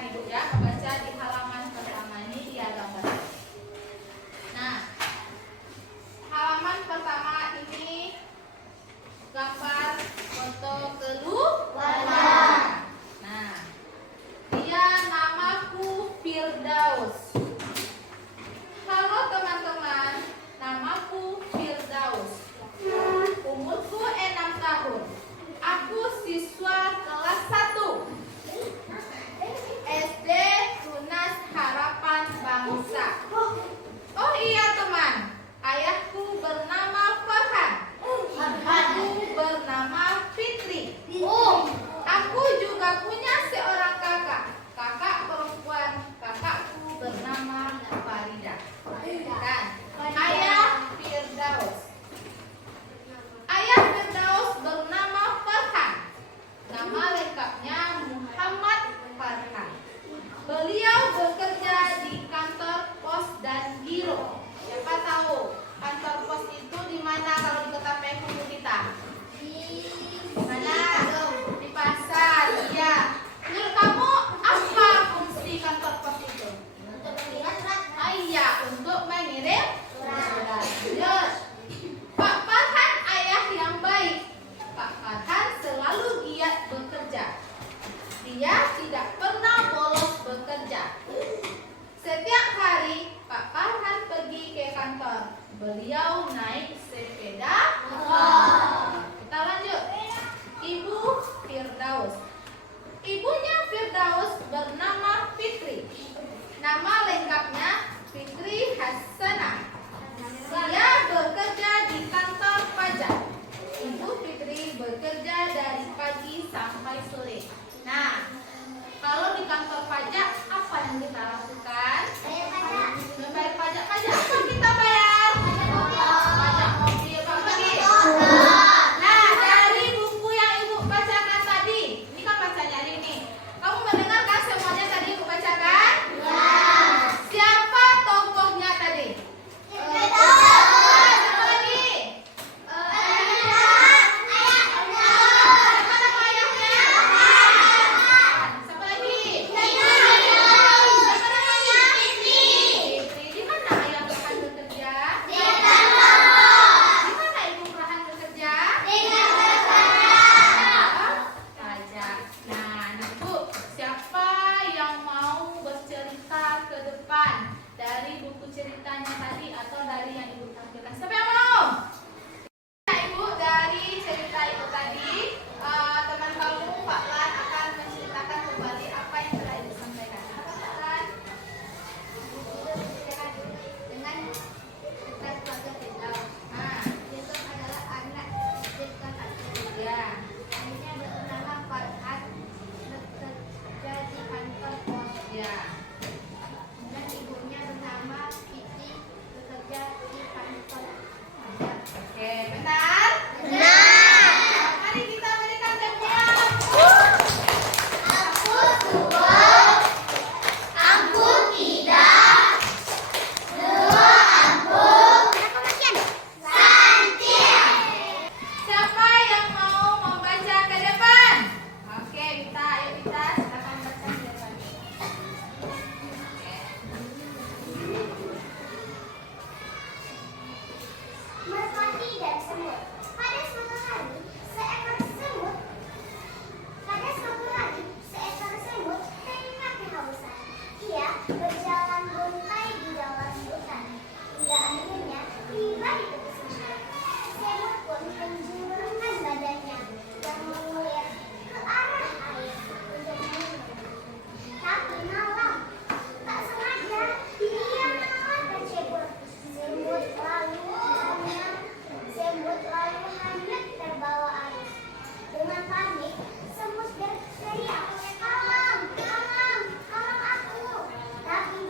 perhatikan Ibu ya, membaca di halaman pertama ini dia gambar. Nah, halaman pertama ini gambar foto keluarga. Nah, dia namaku Firdaus. Halo teman-teman, namaku Firdaus. Umurku 6 tahun. Aku siswa kelas 1 SD Tunas Harapan Bangsa. Oh iya teman, ayahku bernama Farhan. Ibuku bernama Fitri. Aku juga punya seorang kakak. Kakak perempuan, kakakku bernama Farida. Dan ayah Firdaus. Ayah Firdaus bernama Farhan. Nama lengkapnya Muhammad Farhan. Beliau bekerja di kantor pos dan giro. Siapa tahu kantor pos itu di mana kalau di Kota Payakumbuh kita? Di mana? Di pasar. Iya. Menurut kamu apa fungsi kantor pos itu? Untuk mengirim surat. Iya, untuk mengirim surat. Terus, Pak Farhan ayah yang baik. Pak Farhan selalu giat bekerja. Dia tidak pernah bolos bekerja. Setiap hari Pak Farhan pergi ke kantor. Beliau naik sepeda motor. Kita lanjut. Ibu Firdaus. Ibunya Firdaus bernama Fitri. Nama lengkapnya Fitri Hasanah. Dia bekerja di kantor pajak. Ibu Fitri bekerja dari pagi sampai sore. Nah, kalau di kantor pajak apa yang kita lakukan? Membayar pajak. Pajak apa kita bayar? Pajak mobil. Nah, dari buku yang Ibu bacakan tadi, ini kan bacanya ini. Kamu mendengarkan semuanya tadi Ibu bacakan? Ya. Siapa tokohnya tadi? Siapa lagi? Dari buku ceritanya tadi atau dari yang Ibu tampilkan. Siapa yang mau? Ya, Ibu, dari cerita Ibu tadi, teman kamu Pak Lan akan menceritakan kembali apa yang telah Ibu sampaikan. Apa Pak Lan? Dengan cerita keluarga Firdaus. Firdaus adalah anak istri kakak. Ya. Ayahnya bernama Farhan, bekerja di kantor pos. Ya. Dan ibunya bernama Fitri, bekerja di kantor pajak. Oke, benar? Mari kita berikan tepuk. Aku subur, aku tidak, dua aku santai. Siapa yang mau membaca ke depan? Oke, Vita, ayo Vita, silakan baca ke depan. Merpati dan semut. Pada suatu hari, seekor semut teringat kehausan. Ia berjalan buntai di dalam hutan, hingga akhirnya tiba di tepi sungai. Semut pun menjulurkan badannya dan mengulir ke arah air untuk minum. Tapi malam, tak sengaja dia menelan cebol. Semut lalu hanyut terbawa arus. Dengan panik, semut berteriak, "Tolong, tolong, tolong aku!" Tapi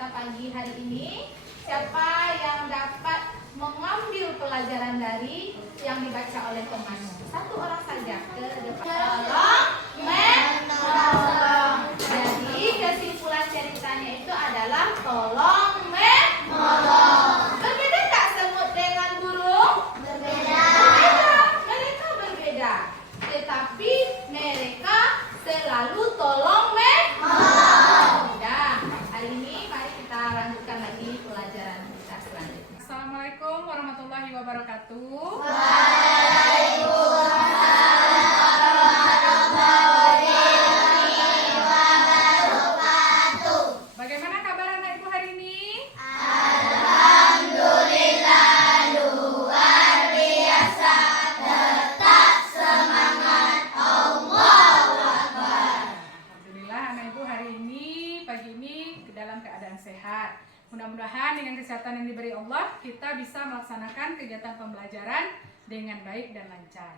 kita pagi hari ini. Siapa yang dapat mengambil pelajaran dari yang dibaca oleh pemandu? Satu orang saja ke depan. Menolong. Jadi kesimpulan ceritanya itu adalah tolong menolong. Berbeda tak semut dengan burung? Berbeda. Mereka berbeda. Tetapi mereka selalu tolong menolong. Nah, hari ini mari kita lanjutkan lagi pelajaran kita selanjutnya. Assalamualaikum warahmatullahi wabarakatuh. Bagaimana kabar anak ibu hari ini? Alhamdulillah anak ibu hari ini pagi ini dalam keadaan sehat. Mudah-mudahan dengan kesehatan yang diberi Allah kita bisa melaksanakan kegiatan pembelajaran dengan baik dan lancar.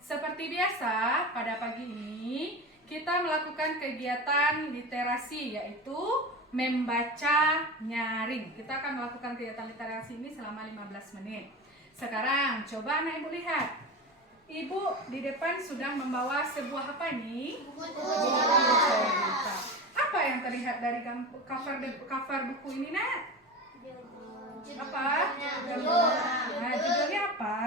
Seperti biasa pada pagi ini kita melakukan kegiatan literasi yaitu membaca nyaring. Kita akan melakukan kegiatan literasi ini selama 15 menit. Sekarang coba anak ibu lihat. Ibu di depan sudah membawa sebuah apa ini? Buku cerita. Apa yang terlihat dari cover buku ini, Nak? Apa? Nah, judulnya apa?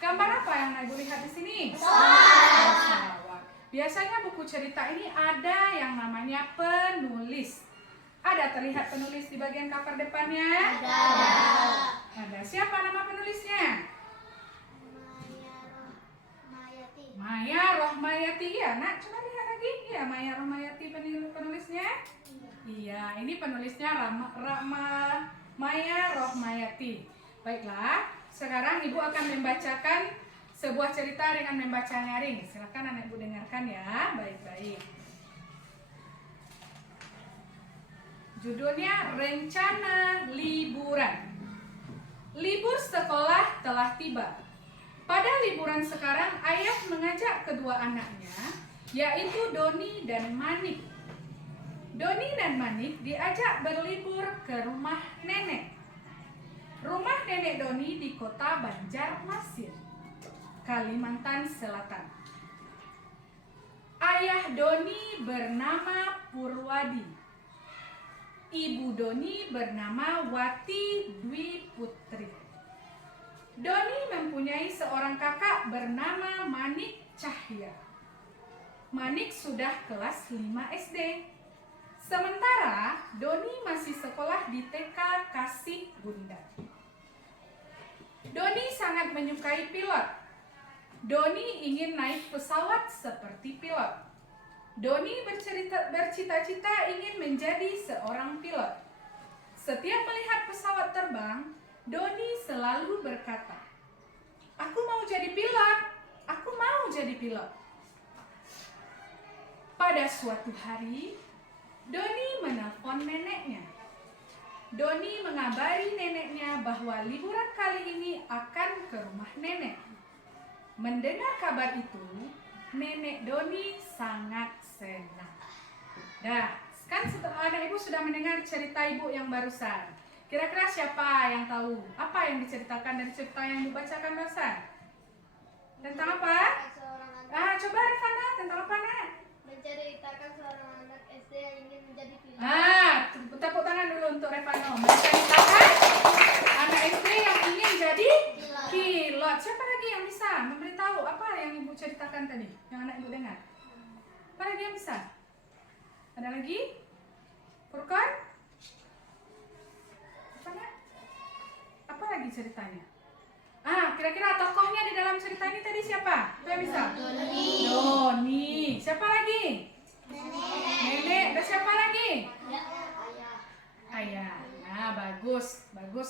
Gambar apa yang Ibu lihat di sini? Pesawat. Biasanya buku cerita ini ada yang namanya penulis. Ada terlihat penulis di bagian cover depannya? Ada. Siapa nama penulisnya? Maya Rohmayati. Ya, Nak, coba lihat lagi. Ya, Maya Rohmayati penulisnya. Iya, ini penulisnya Maya Rohmayati. Baiklah, sekarang Ibu akan membacakan sebuah cerita dengan membaca nyaring. Silakan anak Ibu dengarkan ya, baik-baik. Judulnya Rencana Liburan. Libur sekolah telah tiba. Pada liburan sekarang, ayah mengajak kedua anaknya, yaitu Doni dan Manik. Doni dan Manik diajak berlibur ke rumah nenek. Rumah nenek Doni di kota Banjarmasin, Kalimantan Selatan. Ayah Doni bernama Purwadi. Ibu Doni bernama Wati Dwi Putri. Doni mempunyai seorang kakak bernama Manik Cahya. Manik sudah kelas 5 SD. Sementara Doni masih sekolah di TK Kasih Bunda. Doni sangat menyukai pilot. Doni ingin naik pesawat seperti pilot. Doni bercita-cita ingin menjadi seorang pilot. Setiap melihat pesawat terbang, Doni selalu berkata, "Aku mau jadi pilot, aku mau jadi pilot." Pada suatu hari, Doni menelpon neneknya. Doni mengabari neneknya bahwa liburan kali ini akan ke rumah nenek. Mendengar kabar itu, nenek Doni sangat senang. Dah, kan anak ibu sudah mendengar cerita ibu yang barusan. Kira-kira siapa yang tahu apa yang diceritakan dari cerita yang dibacakan barusan? Tentang apa? Coba Rifana, tentang apa, Nak? Menceritakan seorang anak SD yang ingin menjadi pilot. Tepuk tangan dulu untuk Rifano. Menceritakan anak SD yang ingin jadi pilot. Siapa lagi yang bisa memberitahu apa yang ibu ceritakan tadi, yang anak ibu dengar? Apa lagi yang bisa? Ada lagi? Furqan? Apa lagi ceritanya? Kira-kira tokohnya di dalam cerita ini tadi siapa? Siapa yang bisa? Doni. Siapa lagi? Nenek. Dan siapa lagi? Ayah. Nah, bagus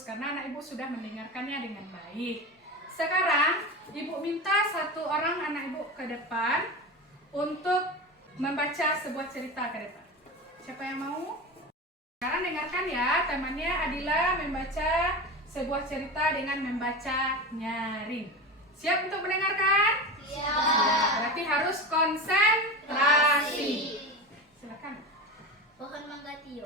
karena anak ibu sudah mendengarkannya dengan baik. Sekarang ibu minta satu orang anak ibu ke depan untuk membaca sebuah cerita ke depan. Siapa yang mau? Sekarang dengarkan ya, temannya Adila membaca sebuah cerita dengan membaca nyaring. Siap untuk mendengarkan? Berarti harus konsentrasi. Silakan. Pohon mangga Tio.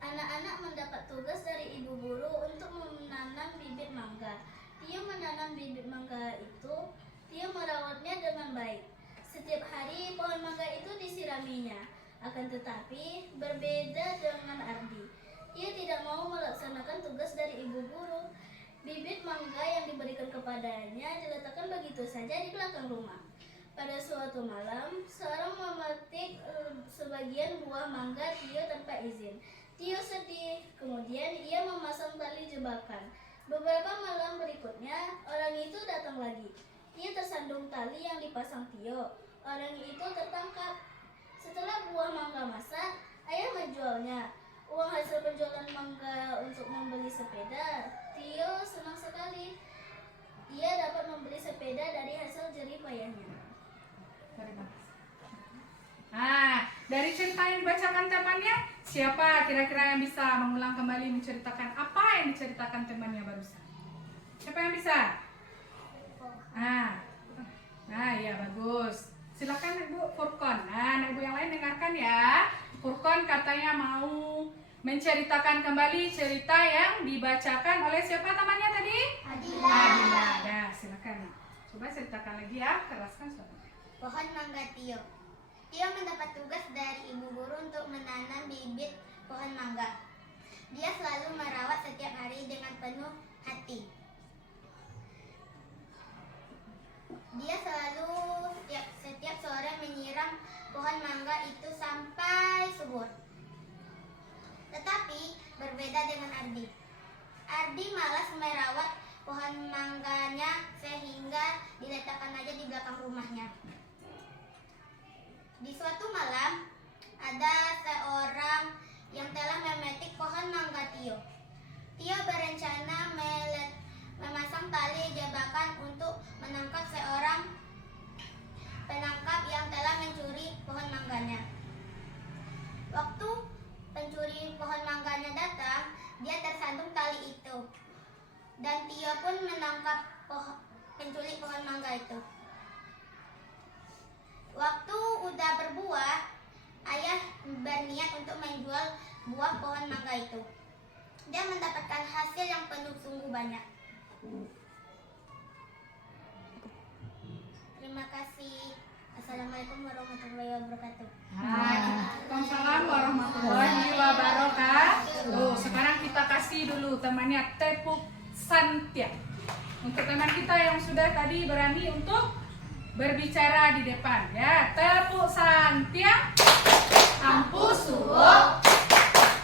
Anak-anak mendapat tugas dari ibu guru untuk menanam bibit mangga. Tio menanam bibit mangga itu, Tio merawatnya dengan baik. Setiap hari pohon mangga itu disiraminya. Akan tetapi berbeda dengan Ardi. Ia tidak mau melaksanakan tugas dari ibu guru. Bibit mangga yang diberikan kepadanya diletakkan begitu saja di belakang rumah. Pada suatu malam, seorang memetik sebagian buah mangga Tio tanpa izin. Tio sedih, kemudian ia memasang tali jebakan. Beberapa malam berikutnya, orang itu datang lagi. Ia tersandung tali yang dipasang Tio. Orang itu tertangkap. Setelah buah mangga masak, ayah menjualnya. Uang hasil penjualan mangga untuk membeli sepeda, Tio senang sekali. Ia dapat membeli sepeda dari hasil jerih payahnya. Nah, dari cerita yang dibacakan temannya, siapa kira-kira yang bisa mengulang kembali menceritakan apa yang diceritakan temannya barusan? Siapa yang bisa? Nah, ya bagus. Silakan Ibu Furqon. Nah, Ibu yang lain dengarkan ya. Furqon katanya mau menceritakan kembali cerita yang dibacakan oleh siapa temannya tadi? Adila. Nah, silakan. Coba ceritakan lagi ya, keraskan suara. Pohon mangga Tio. Tio mendapat tugas dari ibu guru untuk menanam bibit pohon mangga. Dia selalu merawat setiap hari dengan penuh hati. Dia selalu setiap sore menyiram pohon mangga itu sampai subur. Tetapi berbeda dengan Ardi. Ardi malas merawat pohon mangganya sehingga diletakkan aja di belakang rumahnya. Di suatu malam, ada seorang yang telah memetik pohon mangga Tio. Tio berencana memasang tali jebakan untuk menangkap seorang penangkap yang telah mencuri pohon mangganya. Waktu pencuri pohon mangganya datang, dia tersandung tali itu. Dan Tio pun menangkap penculik pohon mangga itu. Waktu udah berbuah, ayah berniat untuk menjual buah pohon mangga itu. Dia mendapatkan hasil yang penuh sungguh banyak. Terima kasih. Assalamualaikum warahmatullahi wabarakatuh. Waalaikumsalam warahmatullahi wabarakatuh. Sekarang kita kasih dulu temannya tepuk santia. Untuk teman kita yang sudah tadi berani untuk berbicara di depan ya. Tepuk santia. Ampu suwo,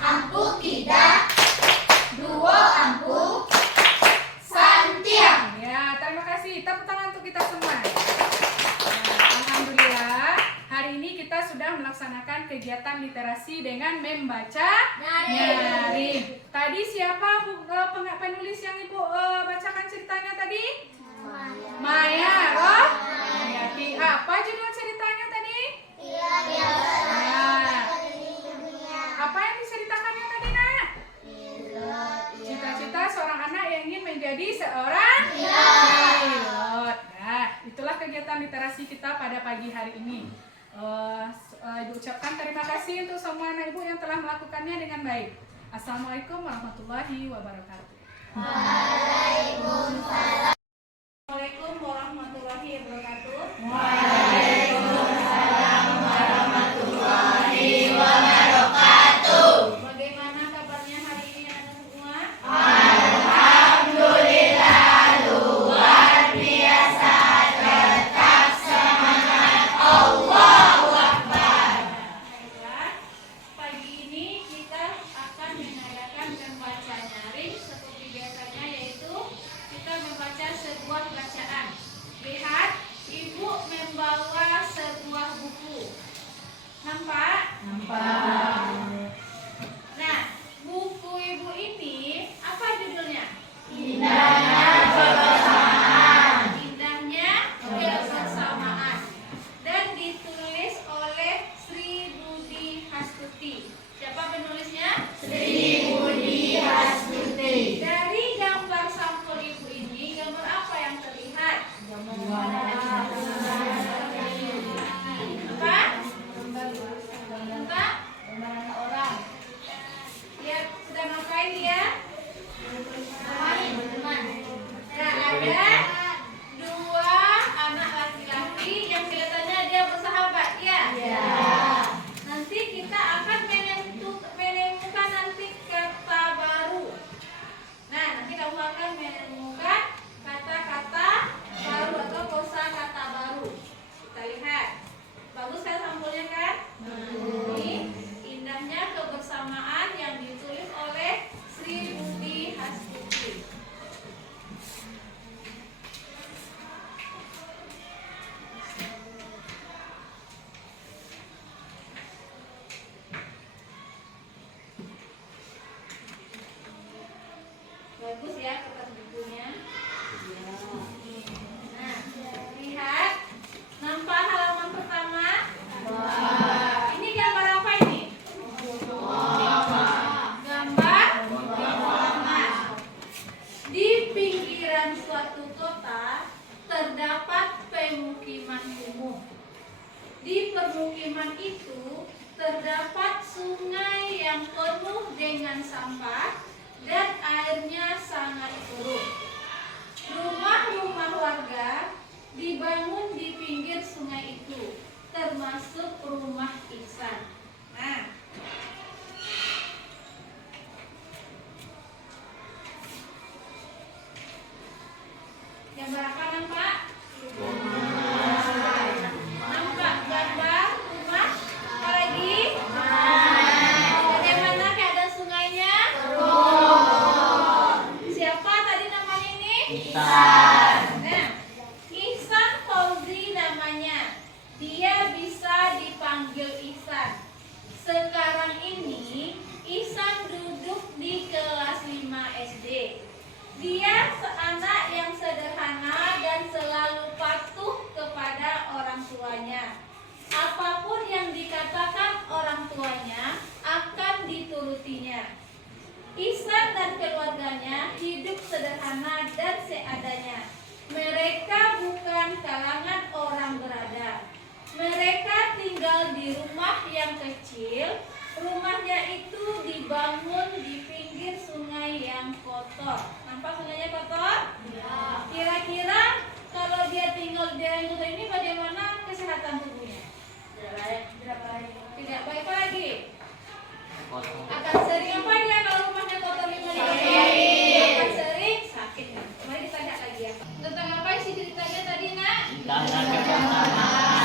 ampu tidak, duo ampu santia. Ya, terima kasih. Tepuk tangan untuk kita semua. Alhamdulillah, hari ini kita sudah melaksanakan kegiatan literasi dengan membaca nyaring. Tadi siapa penulis yang Ibu bacakan ceritanya tadi? Maya. Apa judul ceritanya tadi? Apa yang diceritakannya tadi, Nak? Cita-cita seorang anak yang ingin menjadi seorang pilot. Nah, itulah kegiatan literasi kita pada pagi hari ini. Ibu ucapkan terima kasih untuk semua anak ibu yang telah melakukannya dengan baik. Assalamualaikum warahmatullahi wabarakatuh. Waalaikumsalam. Assalamualaikum warahmatullahi wabarakatuh. Waalaikumsalam warahmatullahi wabarakatuh. Bagaimana kabarnya hari ini anak semua? Alhamdulillah luar biasa, tetap semangat, Allahu Akbar. Baiklah, pagi ini kita akan mengadakan membaca nyaring seperti biasanya, yaitu kita membaca ya kertas bukunya. Nah, lihat. Nampak halaman pertama? Ini gambar apa ini? Gambar? Nah, di pinggiran suatu kota terdapat pemukiman kumuh. Di permukiman itu terdapat sungai yang penuh dengan sampah dan airnya sangat keruh. Rumah-rumah warga dibangun di pinggir sungai itu, termasuk rumah Ihsan. Nah, gambar apa nampak? Nampak gambar rumah. Apa lagi? Bagaimana keadaan sungainya? Siapa tadi namanya ini? Ihsan. Nah, Ihsan Fauzi namanya. Dia bisa dipanggil Ihsan. Sekarang ini Ihsan duduk di kelas 5 SD. Dia seanak yang sederhana dan selalu patuh kepada orang tuanya. Apapun yang dikatakan orang tuanya akan diturutinya. Ihsan dan keluarganya hidup sederhana dan seadanya. Mereka bukan kalangan orang berada. Mereka tinggal di rumah yang kecil. Rumahnya itu dibangun di pinggir sungai yang kotor. Nampak sungainya kotor? Ya. Kira-kira kalau dia tinggal di daerah yang kotor ini bagaimana kesehatan tubuhnya? Tidak baik. Tidak baik apa lagi? Akan sering apa dia kalau rumahnya kotor gimana? Akan sering sakit. Mari kita lihat lagi ya. Tentang apa isi ceritanya tadi, Nak?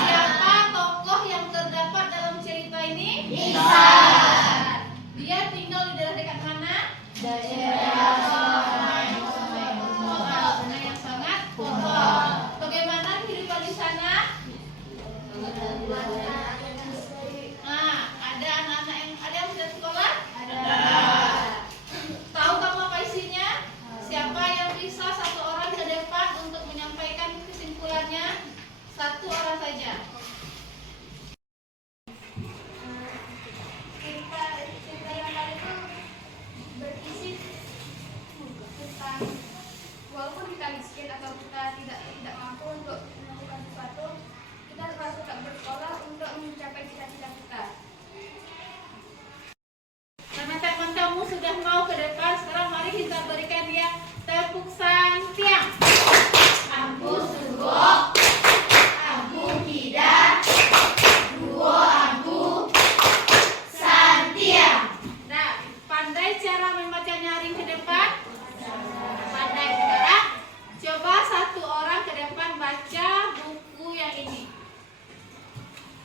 Siapa tokoh yang terdapat dalam cerita ini? Ihsan. Dia tinggal di daerah dekat mana? Daerah sungai yang sangat kotor. Bagaimana kehidupan di sana? Nah, ada anak-anak yang ada yang sudah sekolah? Ada. Tahu kamu apa isinya? Siapa yang bisa satu orang ke depan untuk menyampaikan kesimpulannya? Satu orang saja. Cerita yang tadi itu berisi tentang walaupun kita miskin atau kita tidak mampu untuk melakukan sesuatu, kita harus tetap bersekolah untuk mencapai cita-cita kita. Karena teman kamu sudah mau ke depan, sekarang mari kita berikan dia tepuk santiang. Ambu sungguh, ambu tidak, duo ambu santiang. Nah, pandai cara membaca nyaring ke depan? Pandai. Sekarang coba satu orang ke depan baca buku yang ini.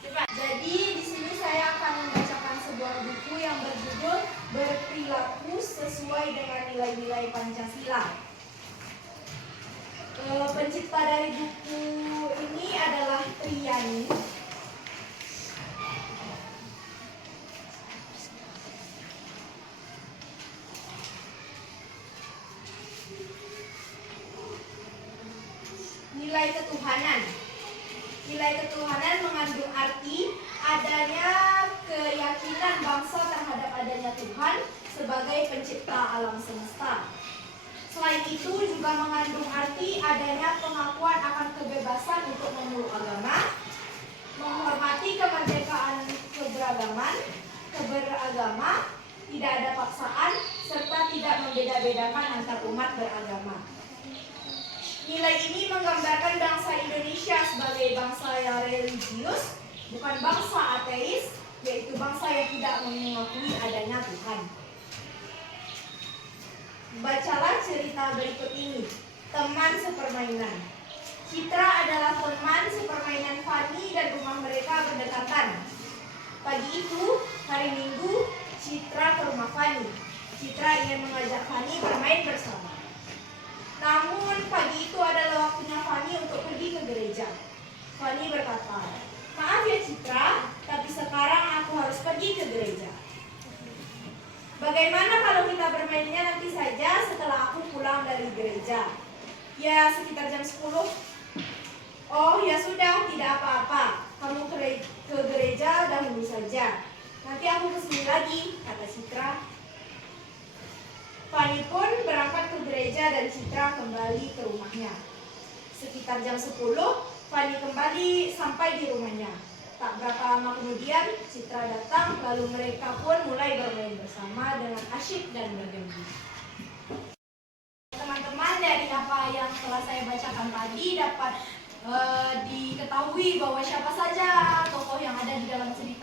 Coba. Jadi di sini saya akan membacakan sebuah buku yang berjudul Berperilaku Sesuai dengan Nilai-Nilai Pancasila. Pencipta dari buku ini adalah Triani. Nilai ketuhanan. Nilai ketuhanan mengandung arti adanya keyakinan bangsa terhadap adanya Tuhan sebagai pencipta alam semesta. Selain itu juga mengandung arti adanya pengakuan akan kebebasan untuk memeluk agama, menghormati kemerdekaan beragama, tidak ada paksaan, serta tidak membeda-bedakan antar umat beragama. Nilai ini menggambarkan bangsa Indonesia sebagai bangsa yang religius, bukan bangsa ateis, yaitu bangsa yang tidak mengakui adanya Tuhan. Bacalah cerita berikut ini, Teman Sepermainan. Citra adalah teman sepermainan Fani dan rumah mereka berdekatan. Pagi itu, hari Minggu, Citra ke rumah Fani. Citra ingin mengajak Fani bermain bersama. Namun pagi itu adalah waktunya Fani untuk pergi ke gereja. Fani berkata, "Maaf ya Citra, tapi sekarang aku harus pergi ke gereja. Bagaimana kalau kita bermainnya nanti saja setelah aku pulang dari dari gereja. Ya, sekitar jam 10. Oh, ya sudah, tidak apa-apa. Kamu ke gereja dahulu saja. Nanti aku kesini lagi, kata Citra. Fanny pun berangkat ke gereja dan Citra kembali ke rumahnya. Sekitar jam 10, Fanny kembali sampai di rumahnya. Tak berapa lama kemudian, Citra datang, lalu mereka pun mulai bermain bersama dengan asyik dan bergembira. Teman-teman, dari apa yang telah saya bacakan tadi dapat diketahui bahwa siapa saja tokoh yang ada di dalam cerita